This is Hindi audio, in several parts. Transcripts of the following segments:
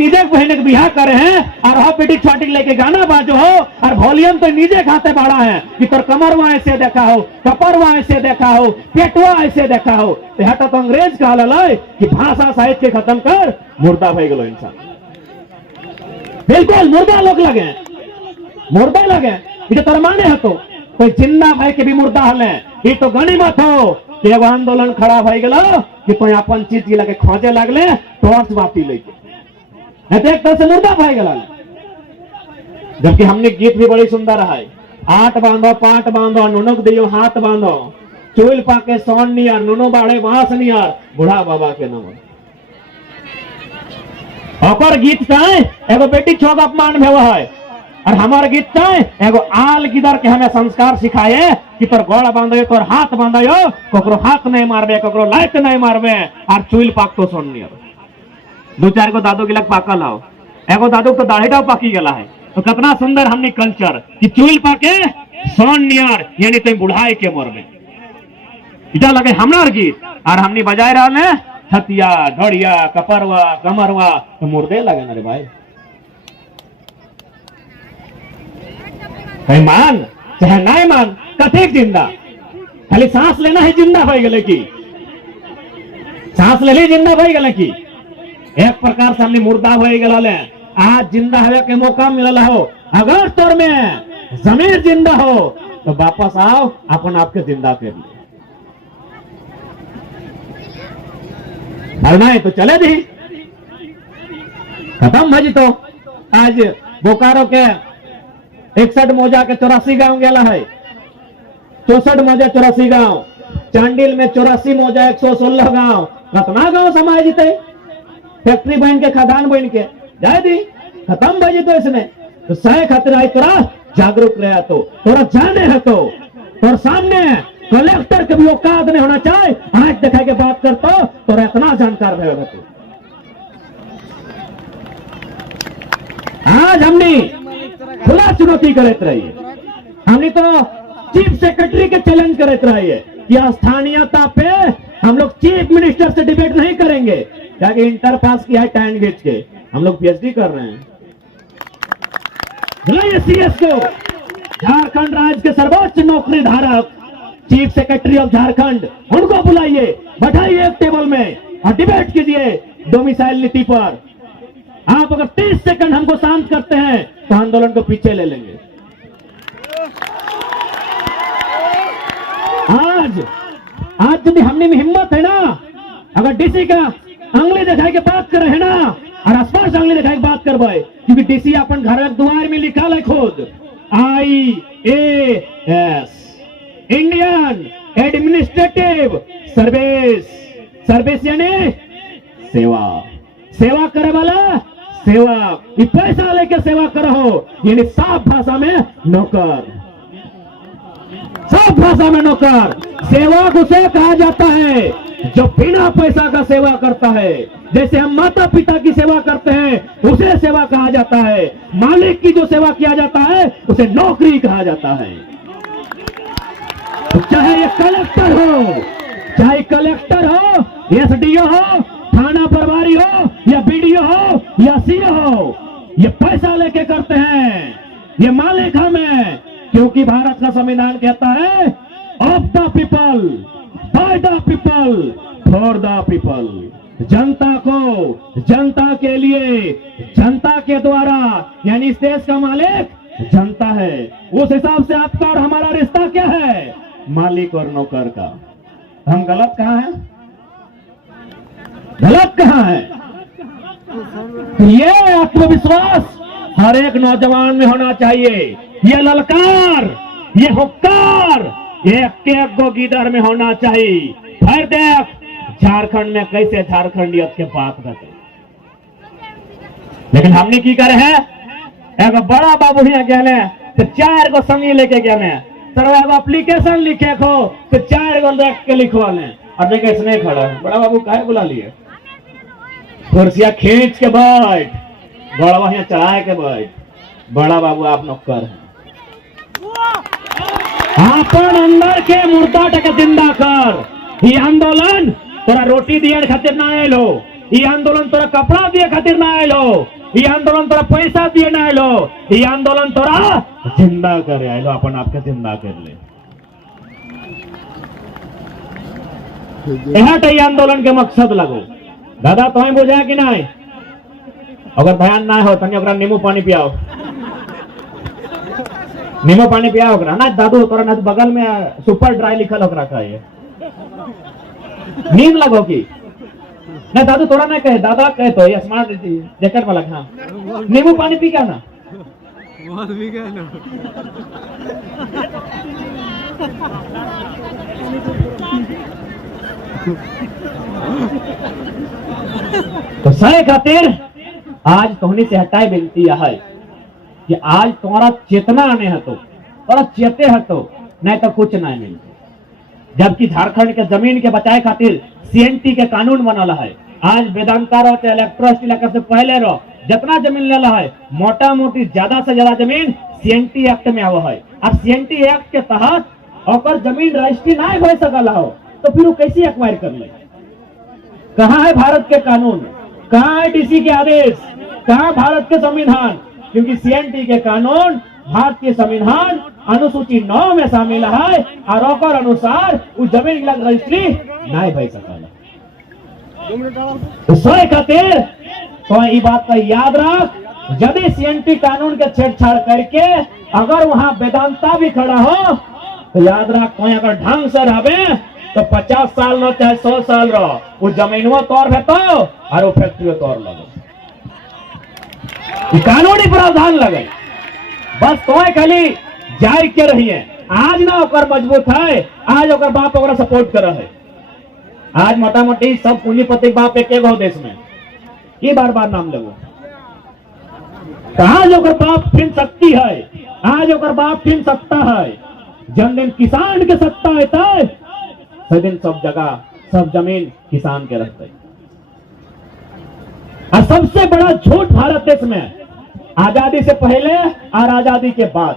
नीचे बहने के बिहार करे हैं और हो बेटी छोटी लेके गाना बाजो हो और वॉल्यूम तो नीचे खाते बड़ा है कि तोर कमरवा ऐसे देखा हो, कपरवा ऐसे देखा हो, पेटवा ऐसे देखा हो। तो अंग्रेज कहल कि भाषा साहित्य के खत्म कर, मुर्दा भई गेलो इंसान। बिल्कुल मुर्दा लोग लगे, मुर्दा लगे। ये तोर माने है तो कोई जिंदा भाई के भी मुर्दा हले। ये तो गनीमत हो कि एगो आंदोलन खड़ा भई गेलो कि कोई अपन चीज के लगे खोजे लगले टॉर्च बाती लेके, नहीं तो एक तरह से मुर्दा भाई गला। जबकि हमने गीत भी बड़ी सुंदर है, आठ बांधो पाट बांधो नुनुक दियो हाथ बांधो, चूल पाके सोन नियर नुनो बाड़े बांस नियर बूढ़ा बाबा के नाम। और गीत चाहे एगो बेटी छोग अपमान भेव है और हमार गीत चाहे एगो आल गिदर के हमें संस्कार सिखाए कि तोर गोड़ बांधो तोर हाथ बांधो, ककरो हाथ नहीं मारबे, ककरो लाइट नहीं मारबे और चूल पाक तो सोन नियर। दो चार को दादू गिलक पाकल हो, एगो दादू तो दाढ़ीटा पाकी गला है। तो कितना सुंदर हमने कल्चर कि चूल पाके सोन नियर यानी तुम बुढ़ाई के मरबे। इटा लगे हमार गीत और हमने बजाए रहे छतिया ढोड़िया कपरवा कमरवा तो मुर्दे लगे ना रे भाई। कहीं मान चाहे नहीं मान कथे जिंदा, खाली सांस लेना है जिंदा हो गए की, सांस ले ली जिंदा हो गए की। एक प्रकार से हमने मुर्दा हो गए। आज जिंदा हवे के मौका मिलल हो, अगर तोर में जमीर जिंदा हो तो वापस आओ अपन आपके जिंदा कर ले, मरना है तो चले दी खत्म भजी। तो आज बोकारो के 61 मौजा के 84 गांव गया है, 64 मौजा 84 गांव, चांडिल में 84 मौजा 116 गांव, कितना गांव समाज जीते। फैक्ट्री बन के खदान बन के जाए दी खत्म बजे। तो इसमें तो सह खातिर आई तोरा जागरूक रहा, तो तोरा जाने है तो तोर सामने कलेक्टर के भी औकात नहीं होना चाहिए आंख दिखा के बात कर, तो तोरा इतना जानकार रहेगा। तो आज हमने खुला चुनौती करते रहिए, हमने तो चीफ सेक्रेटरी के चैलेंज करते रहिए कि स्थानीयता पे हम लोग चीफ मिनिस्टर से डिबेट नहीं करेंगे, क्या कि इंटर पास किया है टैंड बेच के, हम लोग पीएचडी कर रहे हैं। सीएस को झारखंड राज्य के सर्वोच्च नौकरी धारक चीफ सेक्रेटरी ऑफ झारखंड, उनको बुलाइए, बैठाइए एक टेबल में और डिबेट कीजिए डोमिसाइल नीति पर। आप अगर 30 सेकंड हमको शांत करते हैं तो आंदोलन को पीछे ले लेंगे। आज यदि हमने में हिम्मत है ना, अगर डीसी का अंगली दिखाई के बात कर रहे हैं ना और आसपास अंगली दिखाई के बात करवाए, क्योंकि डीसी अपन घर द्वार में लिखा है खुद IAS Indian administrative service, service यानी सेवा, सेवा करे वाला सेवा, ये पैसा लेके सेवा करो, यानी साफ भाषा में नौकर, साफ भाषा में नौकर। सेवक उसे कहा जाता है जो बिना पैसा का सेवा करता है। जैसे हम माता पिता की सेवा करते हैं उसे सेवा कहा जाता है, मालिक की जो सेवा किया जाता है उसे नौकरी कहा जाता है। तो चाहे ये कलेक्टर हो, चाहे कलेक्टर हो, एसडीओ हो, थाना प्रभारी हो या बीडीओ हो या सीओ हो, ये पैसा लेके करते हैं, ये मालिक हम हैं। क्योंकि भारत का संविधान कहता है of the people, by the people, for the people. जनता को, जनता के लिए, जनता के द्वारा, यानी इस देश का मालिक जनता है। उस हिसाब से आपका और हमारा रिश्ता क्या है, मालिक और नौकर का। हम गलत कहां हैं, गलत कहां है? ये आत्मविश्वास हर एक नौजवान में होना चाहिए, ये ललकार, ये हुक्कार एक गो गीदर में होना चाहिए। फिर देख झारखंड में कैसे झारखंडियत के बात बते। लेकिन हमने की करे है, एक बड़ा बाबू यहाँ गए तो 4 गो संगी लेके गए, सर एप्लीकेशन लिखे खो तो 4 गो देख के लिखवा लें और देखे इसने खड़ा है। बड़ा बाबू काहे बुला लिए, कुर्सियां खींच के बैठ, बड़ा यहाँ चढ़ा के बैठ। बड़ा बाबू आप नौकर हैं, अपन अंदर के मुर्दा टके जिंदा कर। ये आंदोलन तोरा रोटी दिए खातिर ना आयल हो, ये आंदोलन तोरा कपड़ा दिए खातिर ना आयल हो, ये आंदोलन तोरा पैसा दिए ना आयल हो, ये आंदोलन तोरा जिंदा करे आयल हो, अपन आपके जिंदा कर ले। यह आंदोलन के मकसद लगो दादा, तुम्हें बुझा कि नहीं? अगर ध्यान ना हो तनी ओकरा नींबू पानी पियाओ, नींबू पानी पियाओ ओकरा ना दादू, तोरा ना बगल में सुपर ड्राई लिखल ओकरा कहे, नींद लगो की ना दादू, तोरा ना कहे दादा कहे तो ये स्मार्ट जैकेट वाला। हाँ नींबू पानी पी क्या ना तो सही खातिर आज तोहनी से हटाए बिनती है कि आज तुम्हारा चेतना आने हतो, थोड़ा चेते हतो, नहीं तो कुछ नहीं मिलते। जबकि झारखंड के जमीन के बचाए खातिर सीएनटी के कानून बनल है। आज वेदांता रहो चाहे इलेक्ट्रोस्ट इलाका से पहले रहो, जितना जमीन लेला है मोटा मोटी ज्यादा से ज्यादा जमीन सीएनटी एक्ट में आवा है। और सीएनटी एक्ट के तहत अगर जमीन रजिस्ट्री नहीं हो सकल हो तो फिर वो कैसे एक्वायर कर ले? कहाँ है भारत के कानून, कहाँ है डीसी के आदेश, कहाँ भारत के संविधान? क्योंकि सीएनटी के कानून भारतीय संविधान अनुसूची 9 में शामिल है और ओकर अनुसार उस जमीन की रजिस्ट्री नहीं हो सकल। तो सोए खातिर तो ये बात का याद रख, यदि सीएनटी कानून के छेड़छाड़ करके अगर वहां वेदांता भी खड़ा हो तो याद रख, कोई अगर ढंग से रहे तो 50 साल नो चाहे 100 साल रहो, वो जमीनों तौर है तो और वो फैक्ट्री तौर लगे, कानूनी प्रावधान लगे। बस तो खाली जाय के रही है। आज ना ओकर मजबूत है, आज ओकर बाप ओकरा सपोर्ट कर है। आज मोटा मोटी सब पूंजीपति बाप एक हो देश में, ये बार बार नाम लगो। आज ओकर बाप फिर शक्ति है, आज ओकर बाप फिर सत्ता है। जन दिन किसान के सत्ता है दिन सब जगह सब जमीन किसान के रहते। और सबसे बड़ा झूठ भारत देश में आजादी से पहले और आजादी के बाद।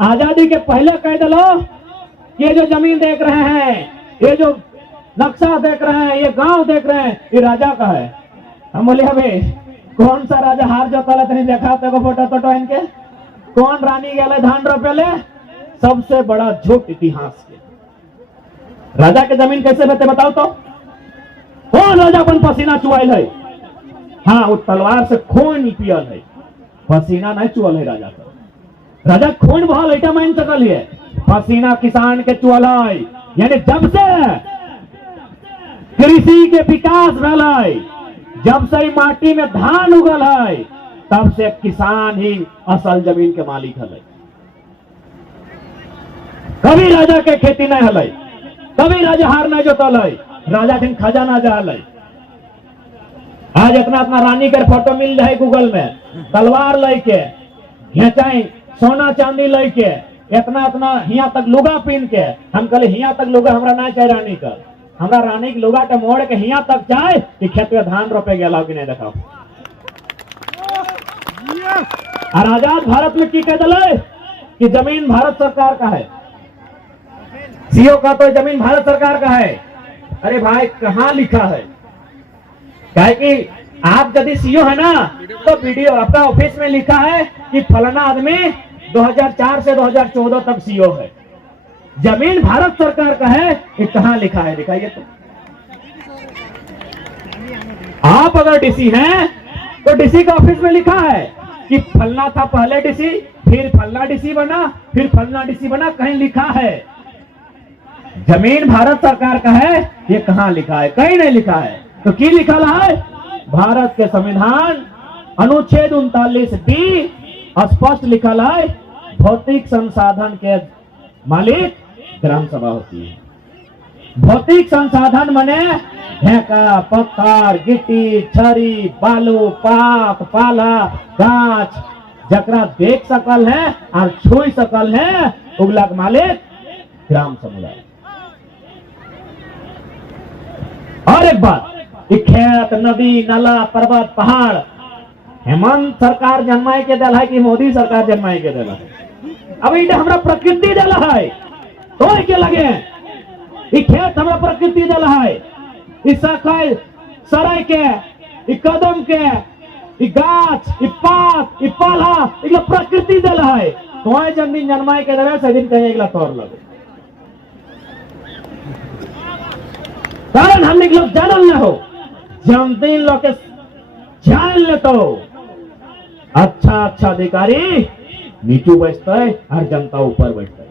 आजादी के पहले कह दलो ये जो जमीन देख रहे हैं, ये जो नक्शा देख रहे हैं, ये गांव देख रहे हैं, ये राजा का है। हम बोले हमें कौन सा राजा हार जोतल नहीं देखा तो फोटो फोटो इनके, कौन रानी गए धान रोपेले? सबसे बड़ा झूठ इतिहास के। राजा के जमीन कैसे बेचे बताओ तो? कौन राजा अपन पसीना चुआल है? हाँ वो तलवार से खून पियल है, पसीना नहीं चुअल है राजा का। राजा खून बहाल ऐटा मान सकल है, पसीना किसान के चुअल है। यानी जब से कृषि के विकास भल है, जब से माटी में धान उगल है, तब से किसान ही असल जमीन के मालिक है। कभी राजा के खेती नहीं हल, कभी राजा हार नहीं जोतल है, राजा दिन खजाना जहल है। आज इतना अपना रानी के फोटो मिल जाए गूगल में, तलवार लेके घेचाई सोना चांदी लेके इतना इतना हिया तक लुगा पहन के। हम कहले हिया तक लुगा हमरा ना चाहे रानी का, हमरा रानी के लुगा के मोड़ के हिया तक चाहे कि खेत में धान रोपे गया कि नहीं देखाओ। और आजाद भारत में की कह दिले कि जमीन भारत सरकार का है। सीओ का तो जमीन भारत सरकार का है। अरे भाई कहां लिखा है? कहे कि आप यदि सीओ है ना तो वीडियो आपका ऑफिस में लिखा है कि फलाना आदमी 2004 से 2014 तक सीओ है। जमीन भारत सरकार का है, ये कहां लिखा है? दिखाइए तो। आप अगर डीसी हैं तो डीसी का ऑफिस में लिखा है कि फलना था पहले डीसी, फिर फलना डीसी बना, फिर फलना डीसी बना, कहीं लिखा है। जमीन भारत सरकार का है, ये कहां लिखा है? कहीं नहीं लिखा है। तो की लिखा है? भारत के संविधान अनुच्छेद 39B स्पष्ट लिखा है, भौतिक संसाधन के मालिक ग्राम सभा होती है। भौतिक संसाधन मने ढेका, पत्थर, गिट्टी, छरी, बालू, पात, पाला, गाछ, जकरा देख सकल है और छू सकल है, उगला के मालिक ग्राम समुदाय। और एक बात, खेत, नदी, नाला, पर्वत, पहाड़ हेमंत सरकार जन्माए के दल है कि मोदी सरकार जन्माए के दल है? अब ये हमरा प्रकृति दल है तो के लगे ये खेत हमरा प्रकृति दल है। इस सराय के इ कदम के, इ गाछ, इ पात, इ पाला, इगला प्रकृति दिल है। तो जमीन जन्माए के दरे से दिन कहीं इगला तोड़ लगे। कारण हम लोग जानल न हो, जानते लोग के जान ले तो अच्छा अच्छा अधिकारी नीचू बैठता है और जनता ऊपर बैठता है।